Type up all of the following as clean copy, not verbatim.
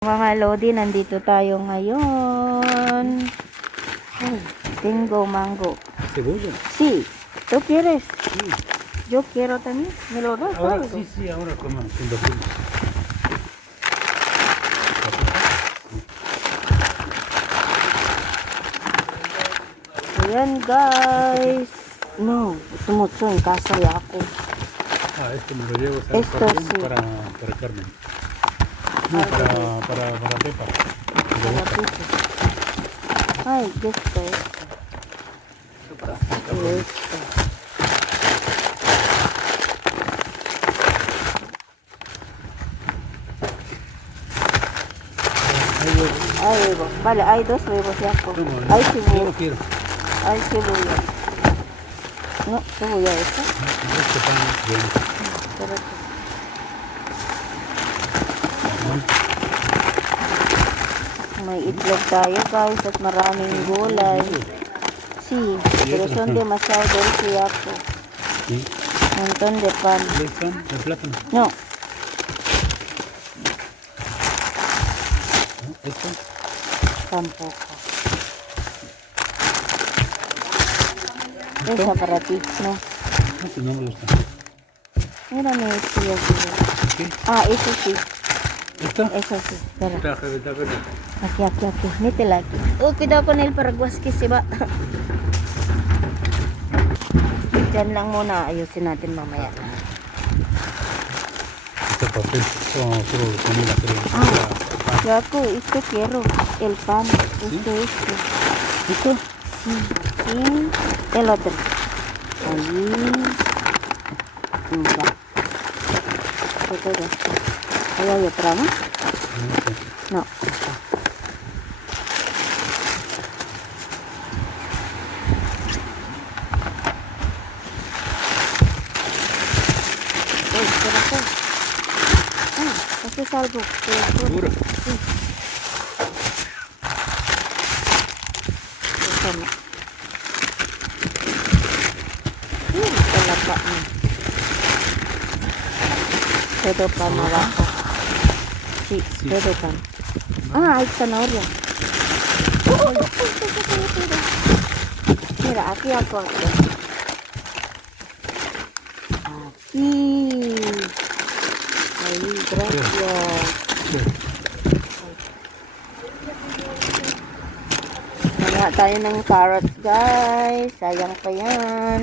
Mga Lodi, nandito tayo ngayon. Tengo mango. ¿Cebolla? Sí, ¿tú quieres? Sí. Yo quiero también. ¿Me lo das? Ahora Algo? sí, ahora como cuando fuimos. Ayan guys. No, mucho en casa de ako. Este me lo llevo, ¿sabes? Esto ¿Para quién? sí. Para Carmen. No, para Pepa. Para Pico. Ay, esto. Hay huevo. Vale, hay dos huevos de ako. No, Hay yo cebolla. no quiero. Hay cebolla. No, cebolla esta. Este pan bueno. Espérate. May itlog tayo guys at maraming gulay. Sí, pero son demasiado dulce ako. Sí. Montón de pan. ¿El pan? ¿El plátano? No, ¿No? ¿Esto? tampoco. Esa para ti, no. No, pues no me gusta. Mírame esto y aquí. ¿Qué? Ah, eso sí, ¿Esto? eso sí. Espera. Está verde. Aquí. Métela aquí. Oh, cuidado con el paraguas que se va. Diyan lang muna. Ayusin natin mamaya. Este papel son solo comida, creo. Yaku, esto quiero. El pan. Esto. ¿Esto? Sí. Y el otro. Ahí. Va. Todo esto. ¿Ahí hay otra, no? No. Espérate. Haces algo. ¿Seguro? Sí. Déjame. Talapa mo. Todo pan abajo. Sí, todo pan. Hay zanahoria. Mira, aquí ako. Aquí. Ahí, gracias. Nangha tayo ng carrots, guys. Sayang pa yan.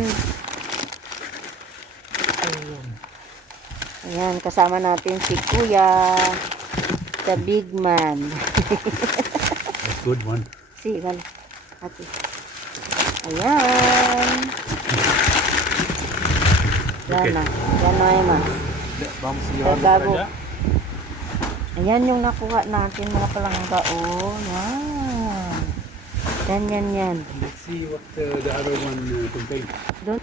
Ayan, kasama natin si Kuya. The big man. That's good one. Sí, vale. Aquí. Ayan. Okay. Yan na ay mas. Vamos a llevarlo para Gabo. allá. Ayan yung nakuha natin mga palangga. Oh, yan. Yan. Let's see what the other one contains. Doon.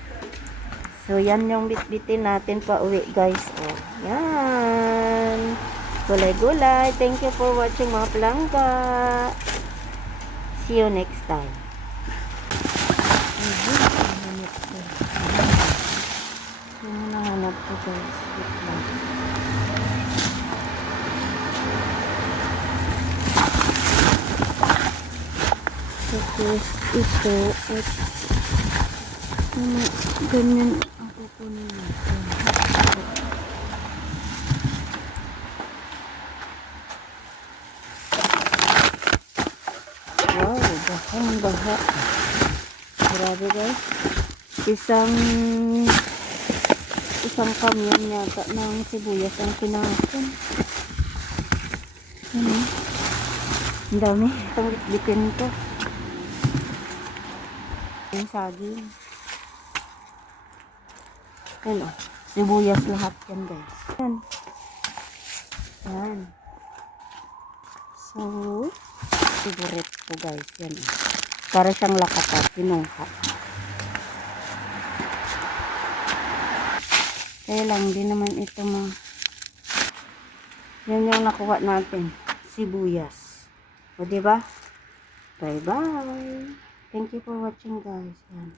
So, yan yung bitbitin natin pa uwi, guys. Oh, yan. Gulay-gulay. Thank you for watching mga palangga. See you next time. Yung nahanap ko, guys. Wait lang. Tapos, ito, at ganyan ang kukunin natin. Wow, bahang-baha. Grabe guys. Isang kamyon yata ng sibuyas ang kinakon. Ang dami. Itong bitbitin ko. Yung saging. Yan o. Sibuyas lahat yan guys. Yan. So, favorite ko guys. Yan o. Para siyang lakata. Pinungka. Kaya lang, di naman ito yan yung nakuha natin. Sibuyas. O diba? Bye bye. Thank you for watching guys. Yan.